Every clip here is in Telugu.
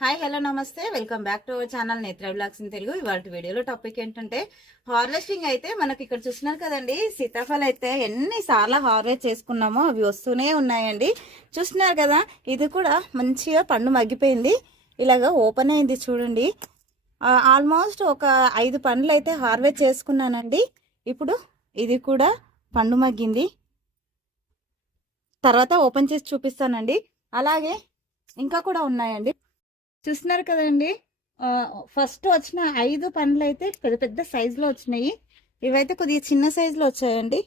హాయ్ హలో నమస్తే welcome back to our channel నేత్ర బ్లాగ్స్ ఇన్ తెలుగు. ఇవాళ వీడియోలో టాపిక్ ఏంటంటే హార్వెస్టింగ్. అయితే మనకి ఇక్కడ చూస్తున్నారు కదండి, సీతాఫలం అయితే ఎన్నిసార్లు హార్వెస్ట్ చేసుకున్నామో అవి వస్తూనే ఉన్నాయండి. చూస్తున్నారు కదా, ఇది కూడా మంచిగా పండు మగ్గిపోయింది, ఇలాగా ఓపెన్ అయింది చూడండి. ఆల్మోస్ట్ ఒక 5 పండ్లు అయితే హార్వెస్ట్ చేసుకున్నానండి. ఇప్పుడు ఇది కూడా పండు మగ్గింది, తర్వాత ఓపెన్ చేసి చూపిస్తానండి. అలాగే ఇంకా కూడా ఉన్నాయండి. చూస్తున్నారు కదండి, ఫస్ట్ వచ్చిన 5 పండ్లు అయితే పెద్ద పెద్ద సైజులో వచ్చినాయి. ఇవైతే కొద్దిగా చిన్న సైజులో వచ్చాయండి.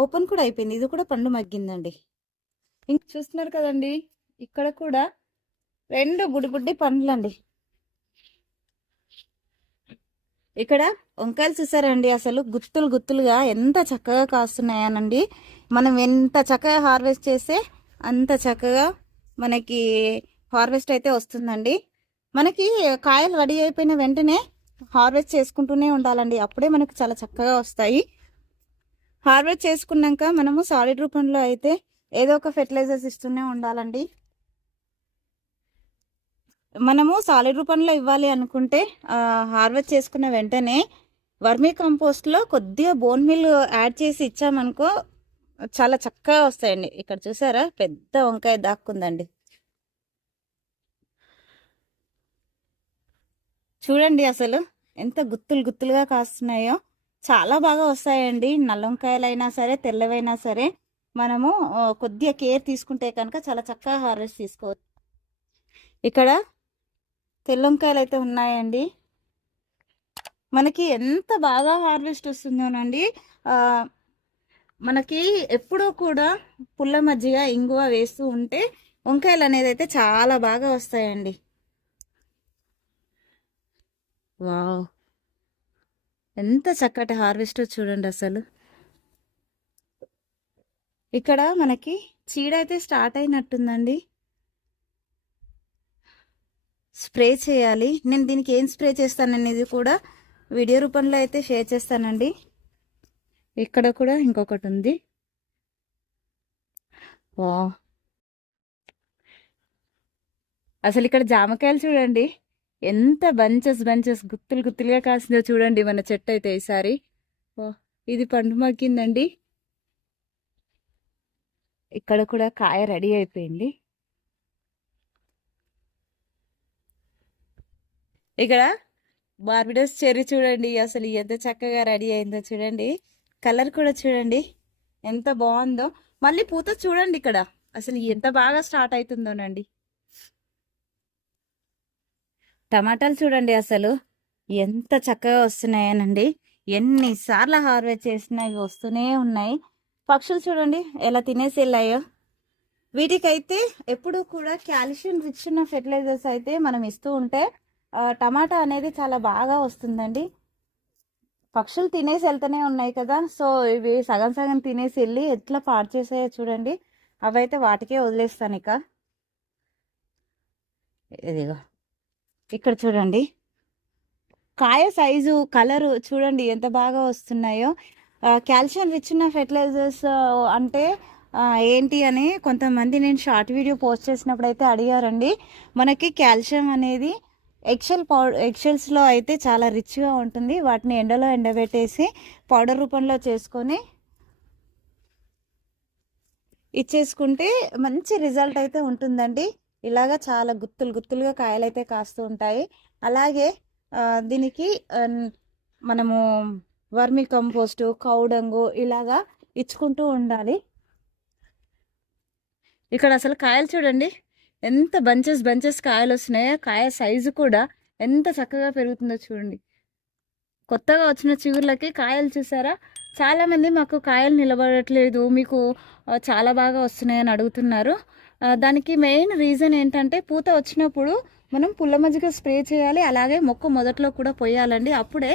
ఓపెన్ కూడా అయిపోయింది, ఇది కూడా పండు మగ్గిందండి. ఇంక చూస్తున్నారు కదండి, ఇక్కడ కూడా 2 బుడ్డి బుడ్డి పండ్లు అండి. ఇక్కడ వంకాయలు చూసారండి, అసలు గుత్తులు గుత్తులుగా ఎంత చక్కగా కాస్తున్నాయనండి. మనం ఎంత చక్కగా హార్వెస్ట్ చేస్తే అంత చక్కగా మనకి హార్వెస్ట్ అయితే వస్తుందండి. మనకి కాయలు రెడీ అయిపోయిన వెంటనే హార్వెస్ట్ చేసుకుంటూనే ఉండాలండి, అప్పుడే మనకు చాలా చక్కగా వస్తాయి. హార్వెస్ట్ చేసుకున్నాక మనము సాలిడ్ రూపంలో అయితే ఏదో ఒక ఫెర్టిలైజర్స్ ఇస్తూనే ఉండాలండి. మనము సాలిడ్ రూపంలో ఇవ్వాలి అనుకుంటే హార్వెస్ట్ చేసుకున్న వెంటనే వర్మీ కంపోస్ట్లో కొద్దిగా బోన్ మిల్ యాడ్ చేసి ఇచ్చామనుకో చాలా చక్కగా వస్తాయండి. ఇక్కడ చూసారా, పెద్ద వంకాయ దాక్కుందండి. చూడండి అసలు ఎంత గుత్తులు గుత్తులుగా కాస్తున్నాయో, చాలా బాగా వస్తాయండి. నల్ల వంకాయలైనా సరే తెల్లవైనా సరే మనము కొద్దిగా కేర్ తీసుకుంటే కనుక చాలా చక్కగా హార్వెస్ట్ తీసుకోవచ్చు. ఇక్కడ తెల్ల వంకాయలు అయితే ఉన్నాయండి. మనకి ఎంత బాగా హార్వెస్ట్ వస్తుందోనండి. మనకి ఎప్పుడూ కూడా పుల్ల మజ్జిగ ఇంగువ వేస్తూ ఉంటే వంకాయలు అనేది అయితే చాలా బాగా వస్తాయండి. వావ్, ఎంత చక్కటి హార్వెస్ట్ చూడండి అసలు. ఇక్కడ మనకి చీడ అయితే స్టార్ట్ అయినట్టుందండి. స్ప్రే చేయాలి. నేను దీనికి ఏం స్ప్రే చేస్తాననేది కూడా వీడియో రూపంలో అయితే షేర్ చేస్తానండి. ఇక్కడ కూడా ఇంకొకటి ఉంది. వావ్, అసలు ఇక్కడ జామకాయలు చూడండి, ఎంత బంచెస్ బంచెస్ గుత్తులు గుత్తులుగా కాసిందో చూడండి మన చెట్టు అయితే ఈసారి. ఇది పండు మగ్గిందండి. ఇక్కడ కూడా కాయ రెడీ అయిపోయింది. ఇక్కడ బార్బిడోస్ చెర్రీ చూడండి, అసలు ఎంత చక్కగా రెడీ అయిందో చూడండి. కలర్ కూడా చూడండి ఎంత బాగుందో. మళ్ళీ పూత చూడండి ఇక్కడ, అసలు ఎంత బాగా స్టార్ట్ అవుతుందోనండి. టమాటాలు చూడండి అసలు ఎంత చక్కగా వస్తున్నాయనండి. ఎన్నిసార్లు హార్వెస్ట్ చేసినా వస్తూనే ఉన్నాయి. పక్షులు చూడండి ఎలా తినేసి వెళ్ళాయో. వీటికైతే ఎప్పుడు కూడా కాల్షియం రిచ్ ఉన్న ఫెర్టిలైజర్స్ అయితే మనం ఇస్తూ ఉంటే టమాటా అనేది చాలా బాగా వస్తుందండి. పక్షులు తినేసి వెళ్తూనే ఉన్నాయి కదా, సో ఇవి సగం సగం తినేసి వెళ్ళి ఎట్లా పాడు చేసాయో చూడండి. అవైతే వాటికే వదిలేస్తాను. ఇక ఇదిగో ఇక్కడ చూడండి, కాయ సైజు కలరు చూడండి ఎంత బాగా వస్తున్నాయో. కాల్షియం రిచ్ ఉన్న ఫెర్టిలైజర్స్ అంటే ఏంటి అని కొంతమంది నేను షార్ట్ వీడియో పోస్ట్ చేసినప్పుడు అయితే అడిగారండి. మనకి కాల్షియం అనేది ఎగ్షెల్స్లో అయితే చాలా రిచ్గా ఉంటుంది. వాటిని ఎండలో ఎండబెట్టేసి పౌడర్ రూపంలో చేసుకొని ఇచ్చేసుకుంటే మంచి రిజల్ట్ అయితే ఉంటుందండి. ఇలాగా చాలా గుత్తులు గుత్తులుగా కాయలు అయితే కాస్తూ ఉంటాయి. అలాగే దీనికి మనము వర్మి కంపోస్టు, కౌడంగు ఇలాగా ఇచ్చుకుంటూ ఉండాలి. ఇక్కడ అసలు కాయలు చూడండి ఎంత బంచెస్ బంచెస్ కాయలు వస్తున్నాయో. కాయ సైజు కూడా ఎంత చక్కగా పెరుగుతుందో చూడండి. కొత్తగా వచ్చిన చిగుర్లకి కాయలు చూసారా. చాలామంది మాకు కాయలు నిలబడట్లేదు, మీకు చాలా బాగా వస్తున్నాయని అడుగుతున్నారు. దానికి మెయిన్ రీజన్ ఏంటంటే పూత వచ్చినప్పుడు మనం పుల్ల మజ్జిగ స్ప్రే చేయాలి, అలాగే మొక్క మొదట్లో కూడా పోయాలండి. అప్పుడే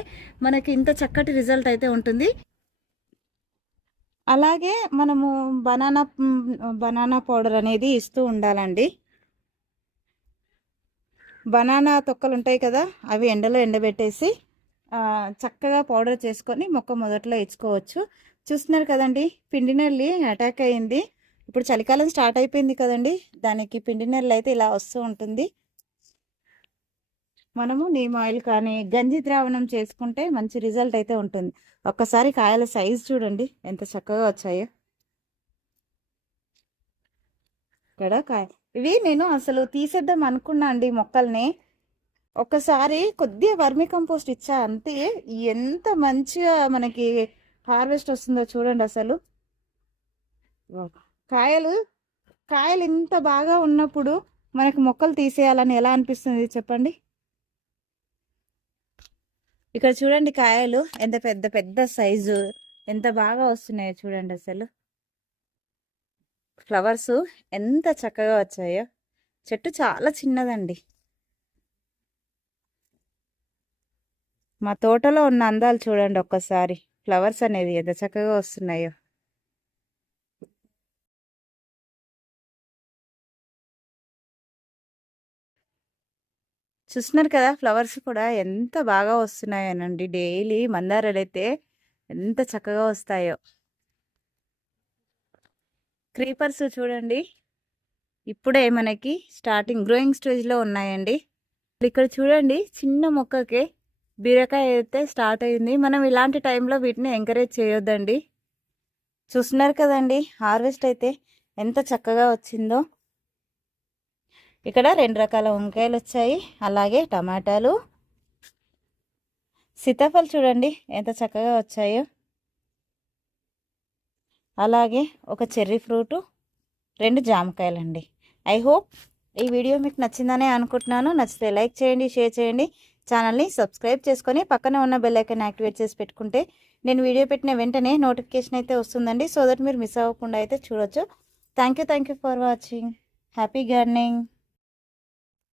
మనకి ఇంత చక్కటి రిజల్ట్ అయితే ఉంటుంది. అలాగే మనము బనానా పౌడర్ అనేది ఇస్తూ ఉండాలండి. బనానా తొక్కలు ఉంటాయి కదా, అవి ఎండలో ఎండబెట్టేసి చక్కగా పౌడర్ చేసుకొని మొక్క మొదట్లో ఇచ్చుకోవచ్చు. చూస్తున్నారు కదండి, పిండి నల్లి అటాక్ అయింది. ఇప్పుడు చలికాలం స్టార్ట్ అయిపోయింది కదండి, దానికి పిండి నల్లి అయితే ఇలా వస్తూ ఉంటుంది. మనము నీమ్ ఆయిల్ కానీ గంజి ద్రావణం చేసుకుంటే మంచి రిజల్ట్ అయితే ఉంటుంది. ఒక్కసారి కాయల సైజ్ చూడండి ఎంత చక్కగా వచ్చాయో. ఇక్కడ కాయ ఇవి నేను అసలు తీసేద్దాం అనుకున్నా అండి మొక్కల్ని. ఒక్కసారి కొద్దిగా వర్మి కంపోస్ట్ ఇచ్చా అంతే, ఎంత మంచిగా మనకి హార్వెస్ట్ వస్తుందో చూడండి. అసలు కాయలు కాయలు ఇంత బాగా ఉన్నప్పుడు మనకి మొక్కలు తీసేయాలని ఎలా అనిపిస్తుంది చెప్పండి. ఇక్కడ చూడండి కాయలు ఎంత పెద్ద పెద్ద సైజు, ఎంత బాగా వస్తున్నాయో చూడండి. అసలు ఫ్లవర్స్ ఎంత చక్కగా వచ్చాయో. చెట్టు చాలా చిన్నదండి. మా తోటలో ఉన్న అందాలు చూడండి ఒక్కసారి. ఫ్లవర్స్ అనేవి ఎంత చక్కగా వస్తున్నాయో. చూస్తున్నారు కదా ఫ్లవర్స్ కూడా ఎంత బాగా వస్తున్నాయోనండి. డైలీ మందారాలు అయితే ఎంత చక్కగా వస్తాయో. క్రీపర్స్ చూడండి ఇప్పుడే మనకి స్టార్టింగ్ గ్రోయింగ్ స్టేజ్లో ఉన్నాయండి. ఇక్కడ చూడండి చిన్న మొక్కకి బీరకాయ అయితే స్టార్ట్ అయింది. మనం ఇలాంటి టైంలో వీటిని ఎంకరేజ్ చేయొద్దండి. చూస్తున్నారు కదండి హార్వెస్ట్ అయితే ఎంత చక్కగా వచ్చిందో. ఇక్కడ 2 రకాల వంకాయలు వచ్చాయి, అలాగే టమాటాలు, సీతాఫలం చూడండి ఎంత చక్కగా వచ్చాయో. అలాగే ఒక చెర్రీ ఫ్రూటు, 2 జామకాయలండి. ఐ హోప్ ఈ వీడియో మీకు నచ్చిందనే అనుకుంటున్నాను. నచ్చితే లైక్ చేయండి, షేర్ చేయండి, ఛానల్ని సబ్స్క్రైబ్ చేసుకొని పక్కనే ఉన్న బెల్ ఐకాన్ యాక్టివేట్ చేసి పెట్టుకుంటే నేను వీడియో పెట్టిన వెంటనే నోటిఫికేషన్ అయితే వస్తుందండి. సో దట్ మీరు మిస్ అవ్వకుండా అయితే చూడొచ్చు. Thank you for watching. Happy gardening.